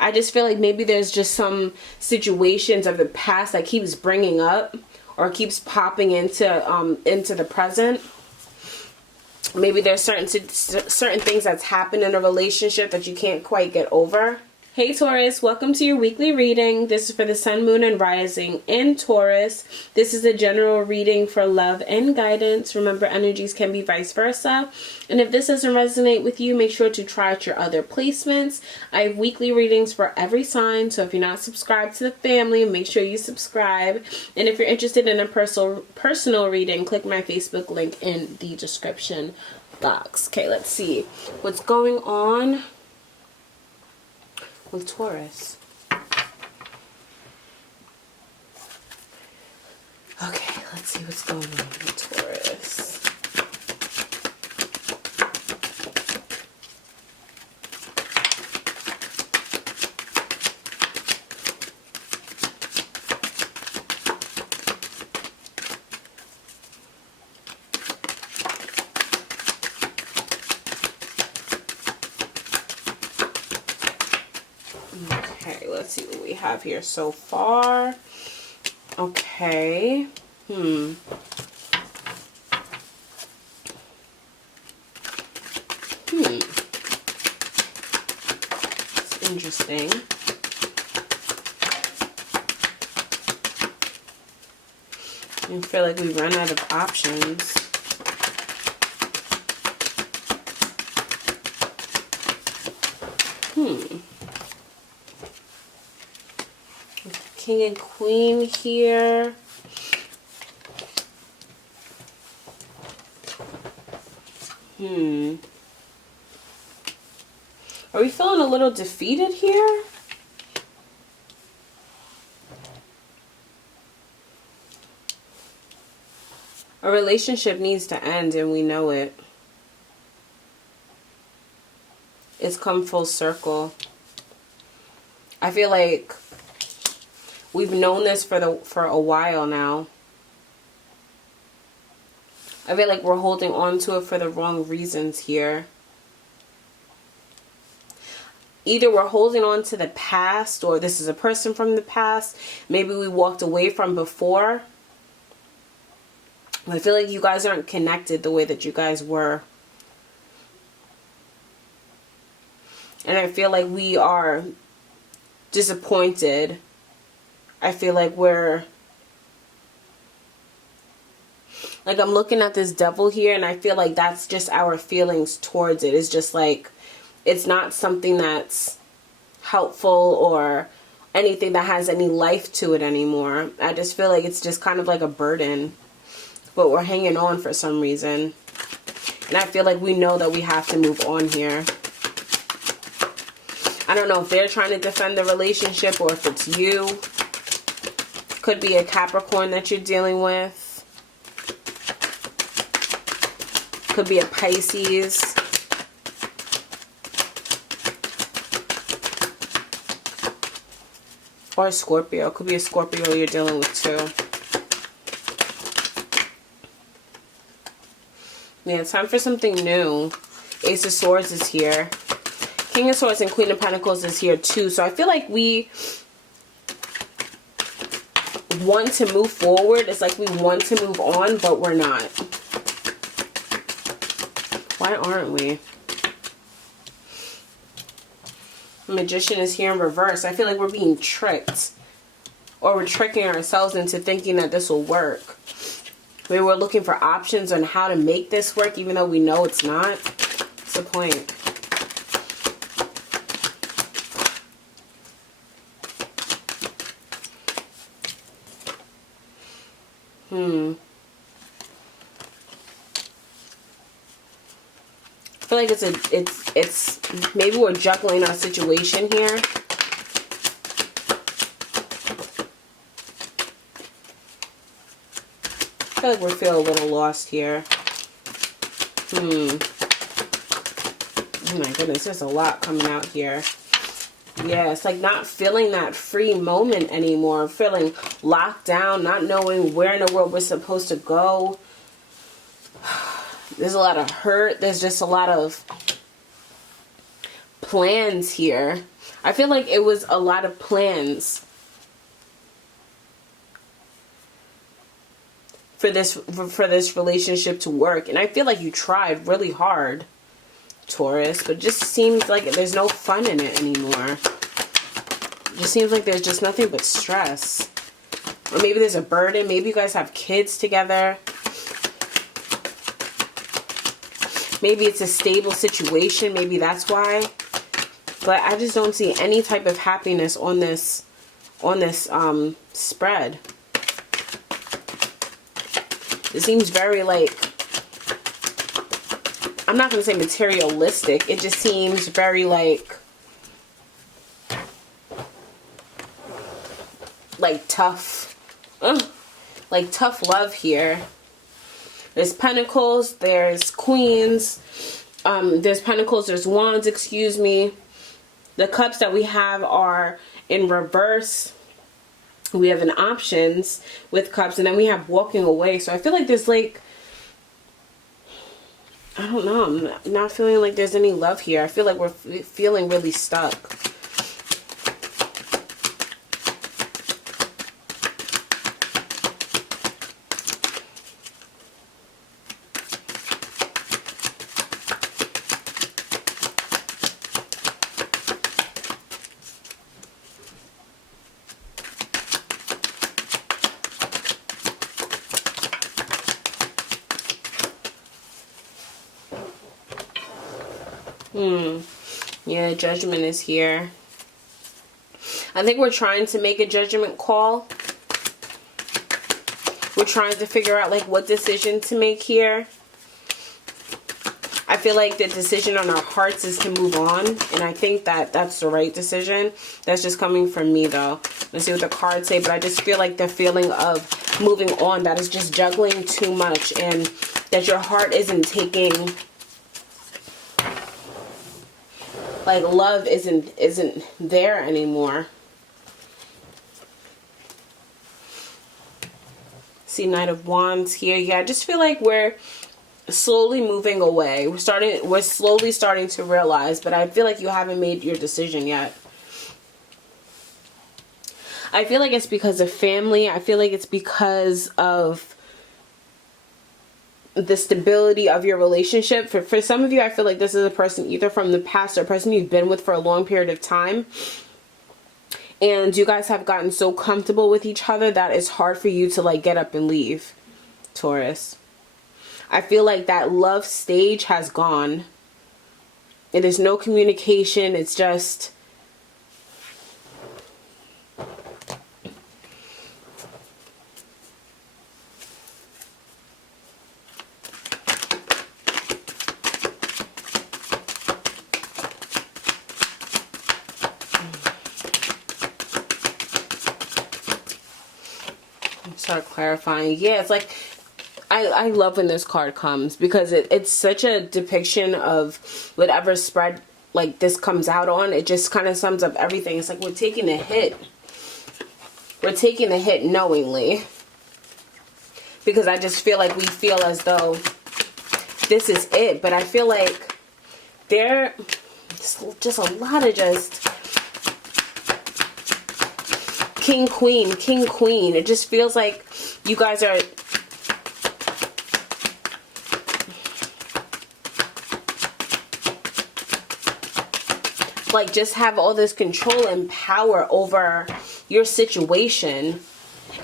I just feel like maybe there's just some situations of the past that keeps bringing up or keeps popping into the present. Maybe there's certain things that's happened in a relationship that you can't quite get over. Hey Taurus, welcome to your weekly reading. This is for the sun, moon, and rising in Taurus. This is a general reading for love and guidance. Remember, energies can be vice versa. And if this doesn't resonate with you, make sure to try out your other placements. I have weekly readings for every sign, so if you're not subscribed to the family, make sure you subscribe. And if you're interested in a personal reading, click my Facebook link in the description box. Okay, let's see what's going on with Taurus. Okay, let's see what's going on with Taurus. Let's see what we have here so far. Okay. It's interesting. I feel like we run out of options. King and Queen here. Are we feeling a little defeated here? A relationship needs to end and we know it. It's come full circle. I feel like we've known this for a while now. I feel like we're holding on to it for the wrong reasons here. Either we're holding on to the past, or this is a person from the past. Maybe we walked away from before. I feel like you guys aren't connected the way that you guys were. And I feel like we are disappointed. I feel like I'm looking at this devil here, and I feel like that's just our feelings towards it. It's just like, it's not something that's helpful or anything that has any life to it anymore. I just feel like it's just kind of like a burden, but we're hanging on for some reason. And I feel like we know that we have to move on here. I don't know if they're trying to defend the relationship or if it's you. Could be a Capricorn that you're dealing with. Could be a Pisces. Or a Scorpio. Could be a Scorpio you're dealing with too. Yeah, it's time for something new. Ace of Swords is here. King of Swords and Queen of Pentacles is here too. So I feel like we want to move forward. It's like we want to move on, but we're not. Why aren't we? The Magician is here in reverse. I feel like we're being tricked. Or we're tricking ourselves into thinking that this will work. Maybe we're looking for options on how to make this work, even though we know it's not. What's the point? I feel like it's maybe we're juggling our situation here. I feel like we feel a little lost here. Oh my goodness, there's a lot coming out here. Yeah, it's like not feeling that free moment anymore. Feeling locked down, not knowing where in the world we're supposed to go. There's a lot of hurt. There's just a lot of plans here. I feel like it was a lot of plans for this relationship to work. And I feel like you tried really hard, Taurus, but it just seems like there's no fun in it anymore. It just seems like there's just nothing but stress. Or maybe there's a burden. Maybe you guys have kids together. Maybe it's a stable situation. Maybe that's why. But I just don't see any type of happiness on this spread. It seems very like, I'm not going to say materialistic. It just seems very like tough. Like tough love here. There's pentacles, there's queens, there's pentacles, there's wands, excuse me. The cups that we have are in reverse. We have an options with cups, and then we have walking away. So I feel like there's like, I don't know, I'm not feeling like there's any love here. I feel like we're feeling really stuck. Yeah, judgment is here. I think we're trying to make a judgment call. We're trying to figure out like what decision to make here. I feel like the decision on our hearts is to move on, and I think that that's the right decision. That's just coming from me though. Let's see what the cards say, but I just feel like the feeling of moving on, that is just juggling too much, and that your heart isn't taking, like love isn't there anymore. See Knight of Wands here. Yeah, I just feel like we're slowly moving away. We're slowly starting to realize, but I feel like you haven't made your decision yet. I feel like it's because of family. I feel like it's because of the stability of your relationship. For some of you, I feel like this is a person either from the past or a person you've been with for a long period of time. And you guys have gotten so comfortable with each other that it's hard for you to like get up and leave, Taurus. I feel like that love stage has gone. And there's no communication. It's just... start clarifying. Yeah, it's like I love when this card comes, because it's such a depiction of whatever spread like this comes out on. It just kind of sums up everything. It's like we're taking a hit. We're taking a hit knowingly, because I just feel like we feel as though this is it. But I feel like there's just a lot of just king, queen, king, queen. It just feels like you guys are... like just have all this control and power over your situation.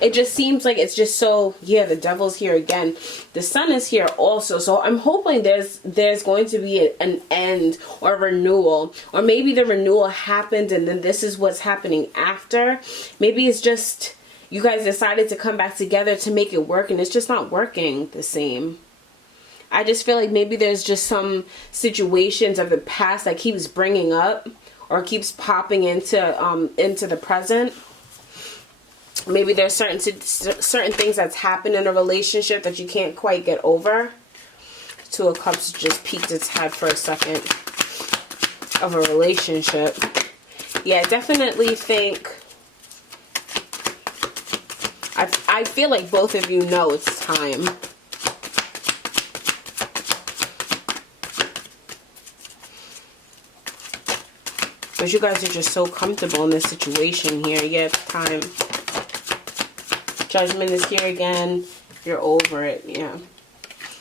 It just seems like it's just so... yeah, the devil's here again. The sun is here also. So I'm hoping there's going to be an end or a renewal. Or maybe the renewal happened and then this is what's happening after. Maybe it's just you guys decided to come back together to make it work, and it's just not working the same. I just feel like maybe there's just some situations of the past that keeps bringing up or keeps popping into the present. Maybe there's certain things that's happened in a relationship that you can't quite get over. Two of Cups just peeked its head for a second of a relationship. Yeah, I definitely think... I feel like both of you know it's time. But you guys are just so comfortable in this situation here. Yeah, time. Judgment is here again. You're over it. Yeah.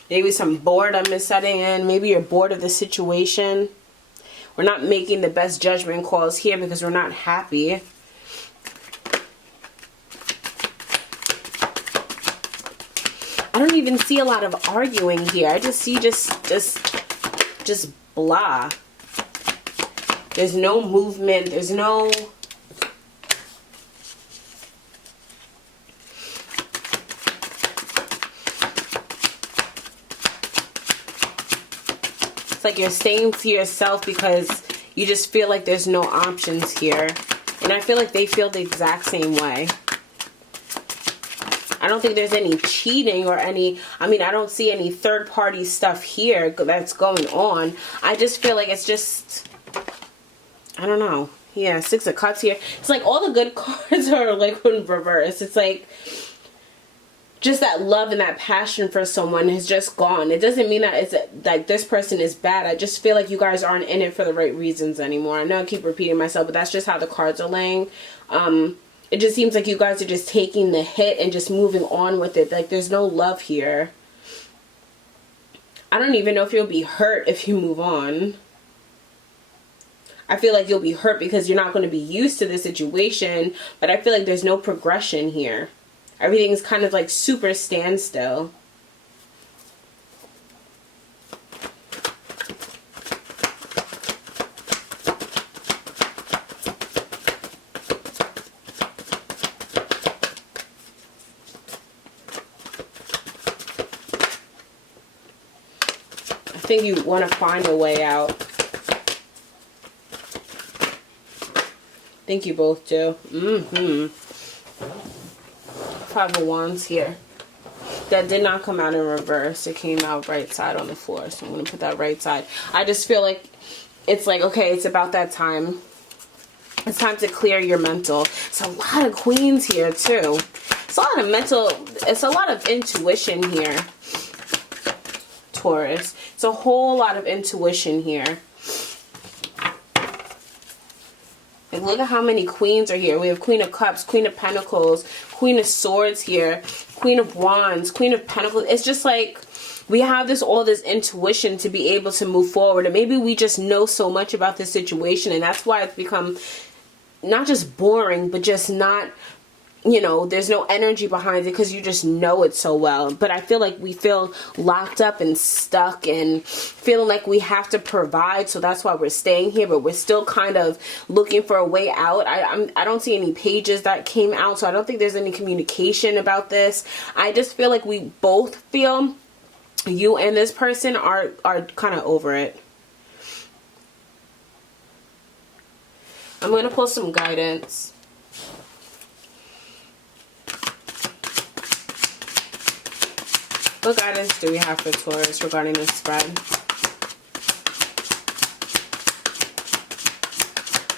Maybe some boredom is setting in. Maybe you're bored of the situation. We're not making the best judgment calls here because we're not happy. I don't even see a lot of arguing here. I just see just blah. There's no movement. There's no... It's like you're staying to yourself because you just feel like there's no options here. And I feel like they feel the exact same way. I don't think there's any cheating or any, I mean, I don't see any third party stuff here that's going on. I just feel like it's just, I don't know. Yeah, Six of Cups here. It's like all the good cards are like in reverse. It's like just that love and that passion for someone has just gone. It doesn't mean that it's like this person is bad. I just feel like you guys aren't in it for the right reasons anymore. I know I keep repeating myself, but that's just how the cards are laying. It just seems like you guys are just taking the hit and just moving on with it. Like there's no love here. I don't even know if you'll be hurt if you move on. I feel like you'll be hurt because you're not going to be used to the situation, but I feel like there's no progression here. Everything's kind of like super standstill. I think you want to find a way out. I think you both do. Five of Wands here. That did not come out in reverse. It came out right side on the floor. So I'm going to put that right side. I just feel like it's like, okay, it's about that time. It's time to clear your mental. It's a lot of queens here too. It's a lot of mental. It's a lot of intuition here. Taurus. It's a whole lot of intuition here. Like, look at how many queens are here. We have Queen of Cups, Queen of Pentacles, Queen of Swords here, Queen of Wands, Queen of Pentacles. It's just like we have all this intuition to be able to move forward. And maybe we just know so much about this situation, and that's why it's become not just boring, but just not, you know, there's no energy behind it because you just know it so well. But I feel like we feel locked up and stuck and feeling like we have to provide, so that's why we're staying here. But we're still kind of looking for a way out. I don't see any pages that came out, so I don't think there's any communication about this. I just feel like we both feel you and this person are kind of over it. I'm going to pull some guidance. What guidance do we have for Taurus regarding this spread?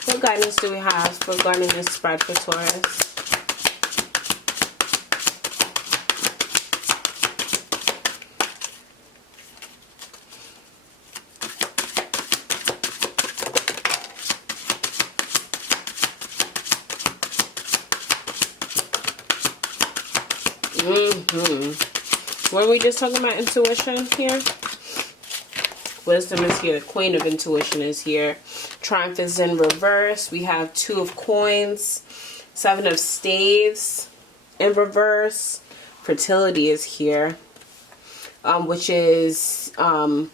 What guidance do we have regarding this spread for Taurus? Were we just talking about intuition here? Wisdom is here. The Queen of Intuition is here. Triumph is in reverse. We have Two of Coins. Seven of Staves in reverse. Fertility is here. Which is... I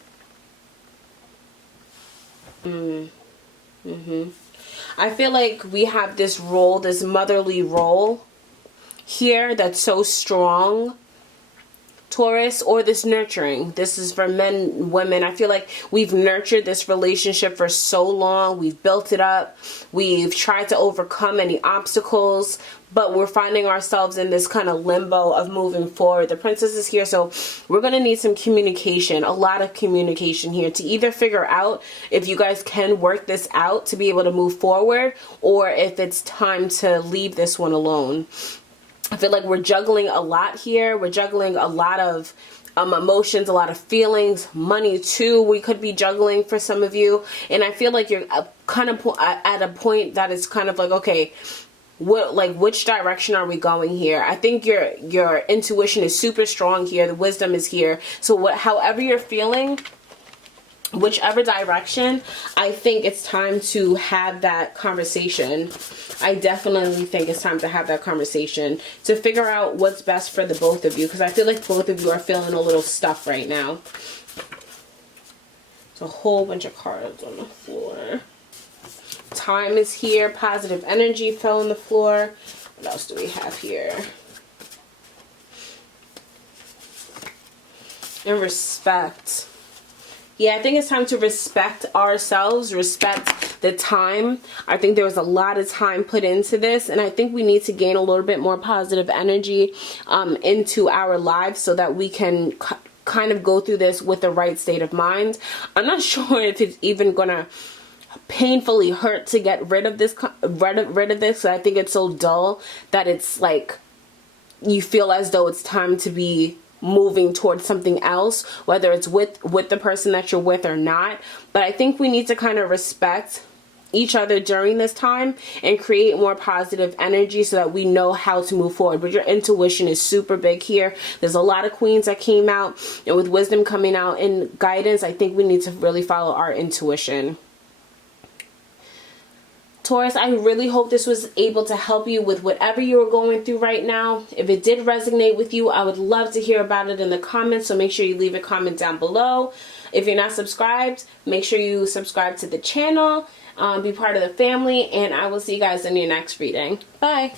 feel like we have this role, this motherly role here that's so strong, Taurus, or this nurturing. This is for men, women. I feel like we've nurtured this relationship for so long. We've built it up. We've tried to overcome any obstacles, but we're finding ourselves in this kind of limbo of moving forward. The Princess is here, so we're going to need some communication, a lot of communication here to either figure out if you guys can work this out to be able to move forward, or if it's time to leave this one alone. I feel like we're juggling a lot here. We're juggling a lot of emotions, a lot of feelings, money too. We could be juggling for some of you. And I feel like you're kind of at a point that is kind of like, okay, which direction are we going here? I think your intuition is super strong here. The wisdom is here. So however you're feeling, whichever direction, I think it's time to have that conversation. I definitely think it's time to have that conversation to figure out what's best for the both of you, because I feel like both of you are feeling a little stuff right now. There's a whole bunch of cards on the floor. Time is here. Positive energy fell on the floor. What else do we have here? And respect. Yeah, I think it's time to respect ourselves, respect the time. I think there was a lot of time put into this, and I think we need to gain a little bit more positive energy into our lives so that we can kind of go through this with the right state of mind. I'm not sure if it's even gonna painfully hurt to get rid of this. I think it's so dull that it's like you feel as though it's time to be moving towards something else, whether it's with the person that you're with or not. But I think we need to kind of respect each other during this time and create more positive energy so that we know how to move forward. But your intuition is super big here. There's a lot of queens that came out, and with wisdom coming out and guidance, I think we need to really follow our intuition. Taurus, I really hope this was able to help you with whatever you are going through right now. If it did resonate with you, I would love to hear about it in the comments, so make sure you leave a comment down below. If you're not subscribed, make sure you subscribe to the channel, be part of the family, and I will see you guys in your next reading. Bye!